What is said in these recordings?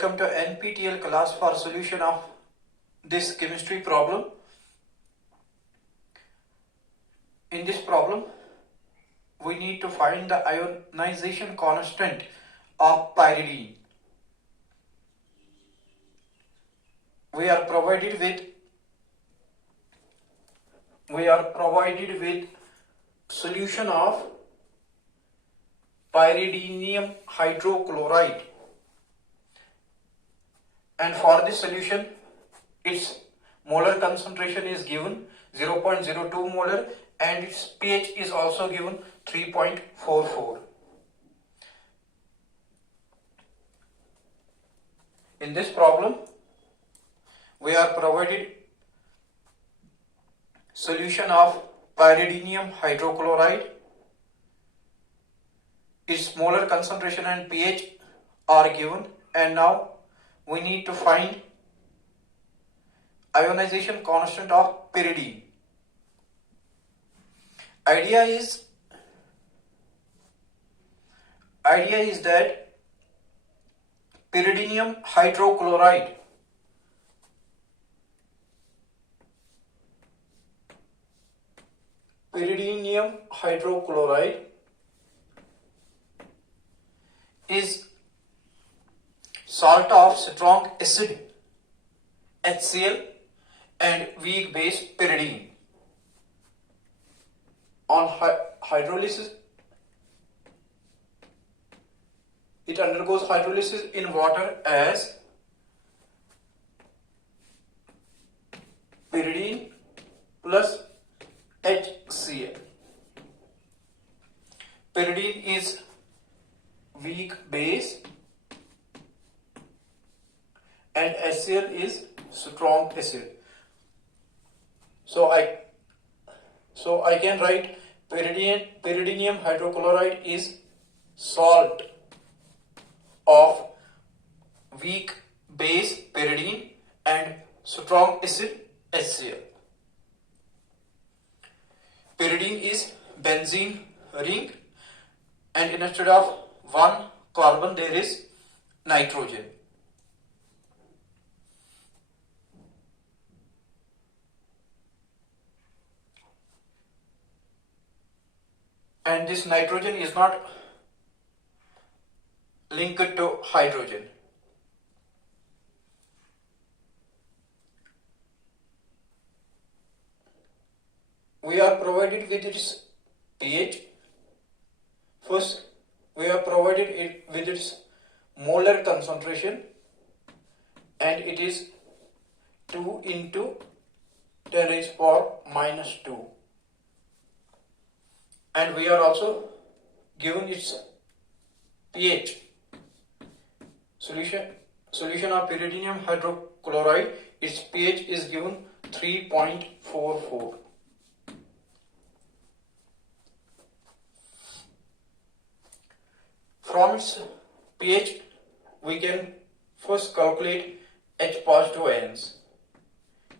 welcome to NPTEL class for solution of this chemistry problem. In this problem, we need to find the ionization constant of pyridine. We are provided with solution of pyridinium hydrochloride, and for this solution its molar concentration is given 0.02 molar and its pH is also given 3.44. In this problem we are provided solution of pyridinium hydrochloride. Its molar concentration and pH are given, and now we need to find ionization constant of pyridine. Idea is that pyridinium hydrochloride is salt of strong acid HCl and weak base pyridine. On hydrolysis, it undergoes hydrolysis in water as pyridine plus HCl. Pyridine is weak base and HCl is strong acid. So I can write pyridinium hydrochloride is salt of weak base pyridine and strong acid HCl. Pyridine is benzene ring, and instead of one carbon there is nitrogen. And this nitrogen is not linked to hydrogen. We are provided with its pH. First, we are provided with its molar concentration, and it is 2 into 10 raised power minus 2. And we are also given its pH. Solution of pyridinium hydrochloride, its pH is given 3.44. From its pH, we can first calculate H positive ions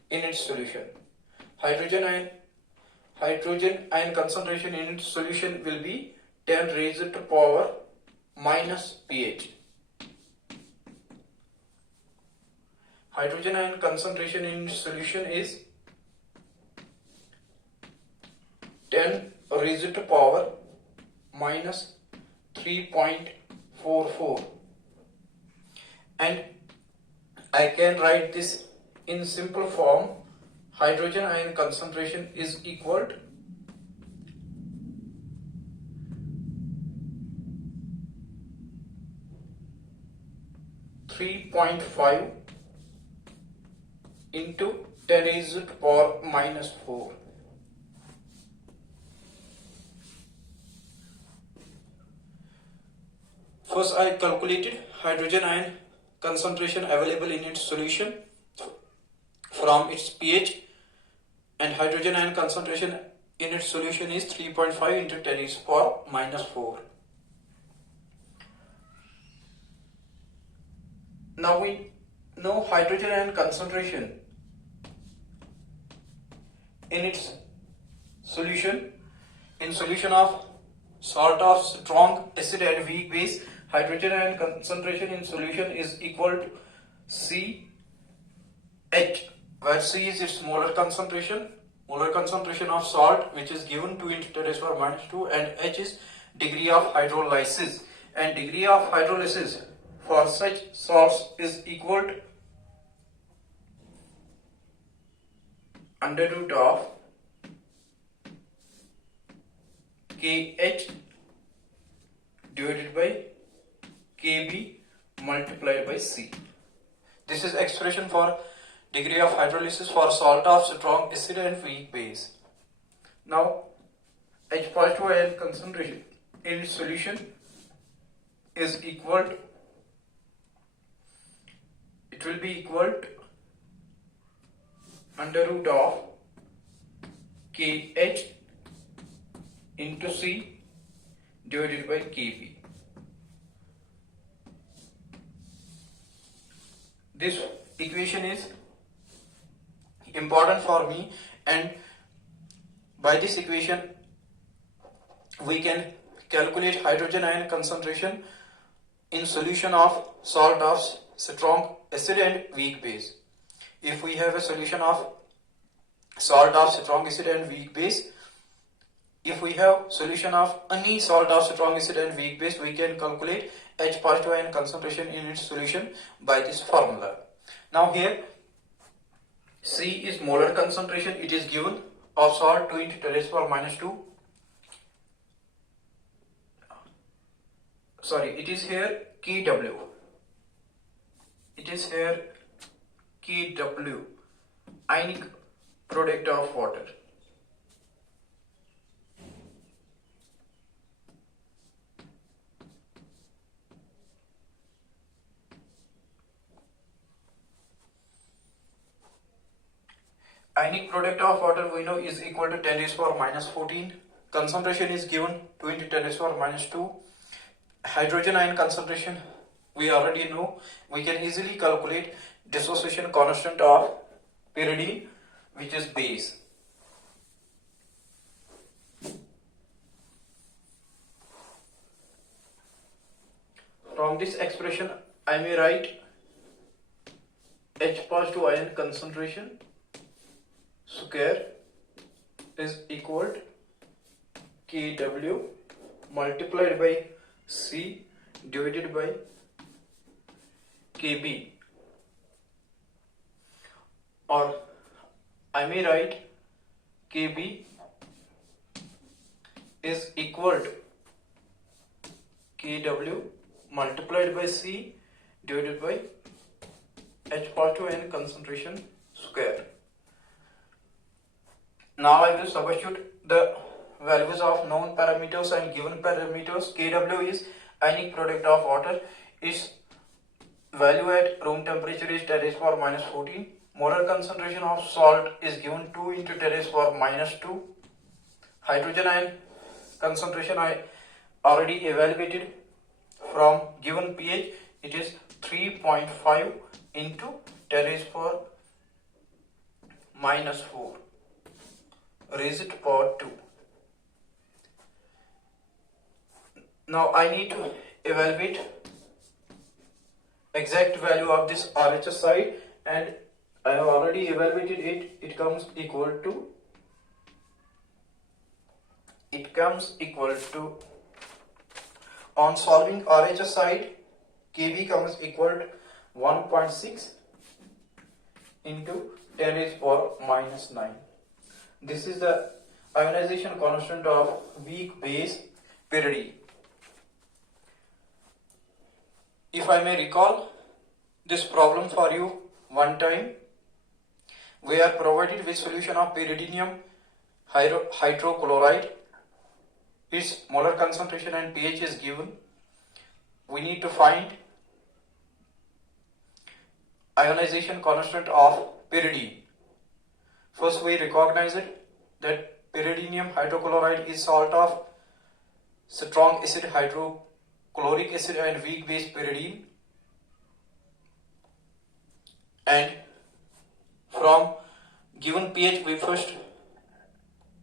in its solution. Hydrogen ion concentration in its solution will be 10 raised to power minus pH. Hydrogen ion concentration in its solution is 10 raised to power minus 3.44, and I can write this in simple form. Hydrogen ion concentration is equal to 3.5 into 10 raised to power minus 4. First, I calculated hydrogen ion concentration available in its solution from its pH, and hydrogen ion concentration in its solution is 3.5 into 10 raised to power minus 4. Now we know hydrogen ion concentration in its solution. In solution of salt of strong acid and weak base, hydrogen ion concentration in solution is equal to CH, where C is its molar concentration of salt, which is given 2 into 10 raised to power minus 2, and H is degree of hydrolysis, and degree of hydrolysis for such salts is equal to under root of KH divided by KB multiplied by C. This is expression for degree of hydrolysis for salt of strong acid and weak base. Now, H positive ion concentration in solution is equal to, it will be equal to under root of KH into C divided by KB. This equation is important for me, and by this equation we can calculate hydrogen ion concentration in solution of salt of strong acid and weak base. If we have a solution of salt of strong acid and weak base, if we have solution of any salt of strong acid and weak base, we can calculate H positive ion concentration in its solution by this formula. Now here C is molar concentration, it is given of salt 2 into 10 raised to power minus 2. Sorry, it is here Kw. It is here Kw, ionic product of water. Ionic product of water we know is equal to 10 raised to power minus 14. Concentration is given 2 into 10 raised to power minus 2. Hydrogen ion concentration we already know. We can easily calculate dissociation constant of pyridine, which is base. From this expression I may write H positive ion concentration square is equal to Kw multiplied by C divided by Kb, or I may write Kb is equal to Kw multiplied by C divided by H positive ion concentration square. Now I will substitute the values of known parameters and given parameters. Kw is ionic product of water. Its value at room temperature is 10 raised to power minus 14. Molar concentration of salt is given 2 into 10 raised to power minus 2. Hydrogen ion concentration I already evaluated from given pH. It is 3.5 into 10 raised to power minus 4 raised to power 2. Now I need to evaluate exact value of this RHS side, and I have already evaluated it. It comes equal to on solving RHS side, Kb comes equal to 1.6 into 10 raised to power minus 9. This is the ionization constant of weak base pyridine. If I may recall this problem for you one time, we are provided with solution of pyridinium hydrochloride. Its molar concentration and pH is given. We need to find ionization constant of pyridine. First we recognize it that pyridinium hydrochloride is salt of strong acid, hydrochloric acid and weak base pyridine, and from given pH we first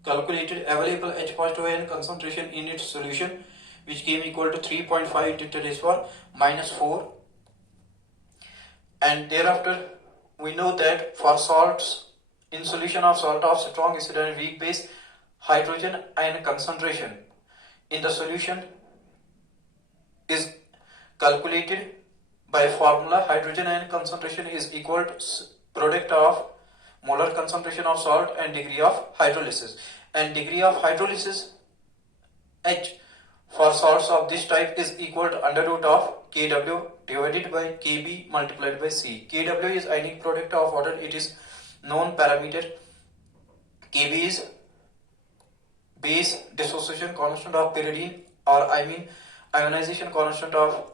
calculated available H positive ion concentration in its solution, which came equal to 3.5 into 10 raised power minus 4. And thereafter we know that for salts, in solution of salt of strong acid and weak base, hydrogen ion concentration in the solution is calculated by formula. Hydrogen ion concentration is equal to product of molar concentration of salt and degree of hydrolysis. And degree of hydrolysis H for salts of this type is equal to under root of Kw divided by Kb multiplied by C. Kw is ionic product of water. It is known parameter. Kb is base dissociation constant of pyridine, or ionization constant of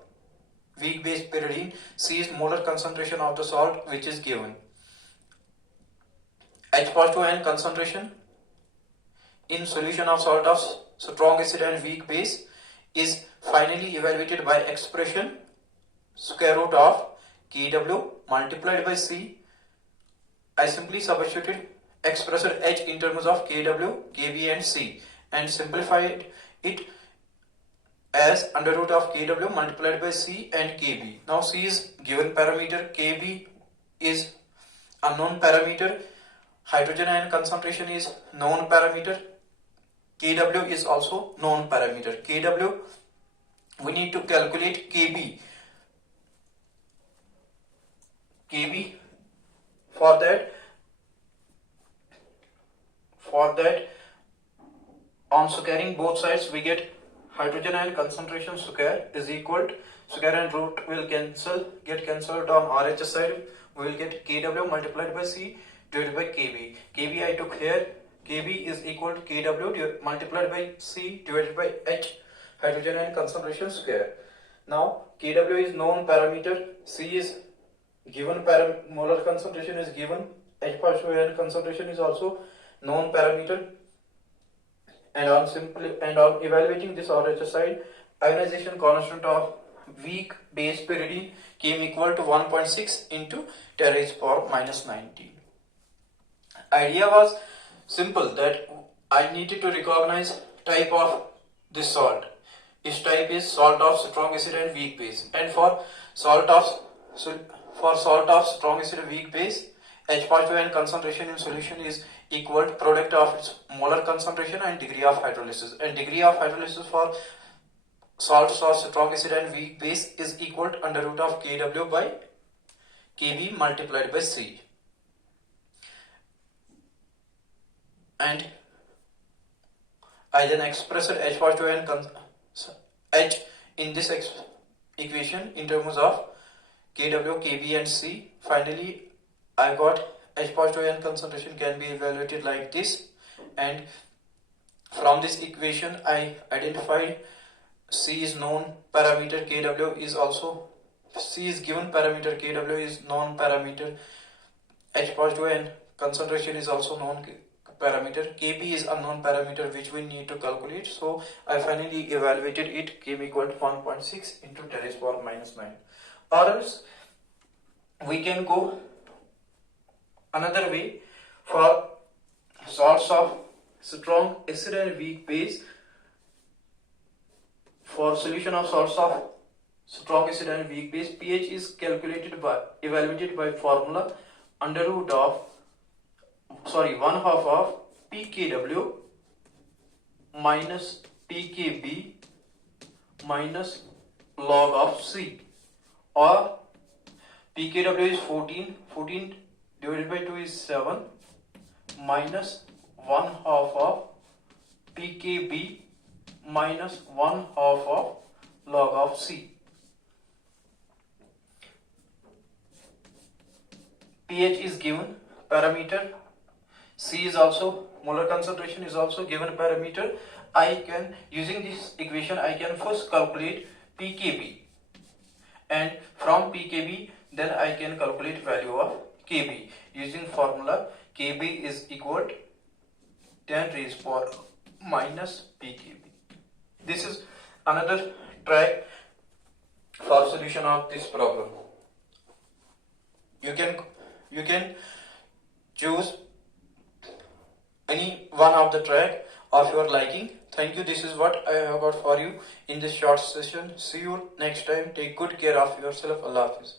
weak base pyridine. C is molar concentration of the salt which is given. H positive ion concentration in solution of salt of strong acid and weak base is finally evaluated by expression square root of Kw multiplied by C. I simply substituted expressed H in terms of Kw, Kb and C and simplified it as under root of Kw multiplied by C and Kb. Now C is given parameter, Kb is unknown parameter, hydrogen ion concentration is known parameter, Kw is also known parameter. Kw, we need to calculate Kb. For that on squaring both sides we get hydrogen ion concentration square is equal to square and root will get cancelled on RHS side. We will get Kw multiplied by C divided by Kb. Kb I took here. Kb is equal to Kw multiplied by C divided by H, hydrogen ion concentration square. Now Kw is known parameter, C is given, molar concentration is given, H positive ion concentration is also known parameter, and on evaluating this RHS side, ionization constant of weak base pyridine came equal to 1.6 into 10 raised power minus 19. Idea was simple, that I needed to recognize type of this salt. Its type is salt of strong acid and weak base, and for salt of strong acid and weak base, H positive ion concentration in solution is equal to product of its molar concentration and degree of hydrolysis. And degree of hydrolysis for salts of strong acid and weak base is equal to under root of Kw by Kb multiplied by C. And I then expressed H positive ion H in this equation in terms of Kw, Kb and C. Finally, I got H positive ion concentration can be evaluated like this, and from this equation I identified C is known parameter, Kw is also, C is given parameter, Kw is known parameter, H positive ion concentration is also known parameter, Kb is unknown parameter which we need to calculate. So I finally evaluated it, came equal to 1.6 into 10 raised power minus 9. Or else we can go another way for salts of strong acid and weak base. For solution of salts of strong acid and weak base, pH is evaluated by formula under root of 1/2 of pKw minus pKb minus log of C, or pKw is 14 divided by 2 is 7 minus 1/2 of pKb minus 1/2 of log of C. pH is given parameter, C is also, molar concentration is also given parameter. I can, using this equation, I can first calculate pKb, and from pKb then I can calculate value of Kb using formula Kb is equal to 10 raised power minus pKb. This is another track for solution of this problem. You can choose any one of the track, of your liking. Thank you. This is what I have got for you in this short session. See you next time. Take good care of yourself. Allah Hafiz.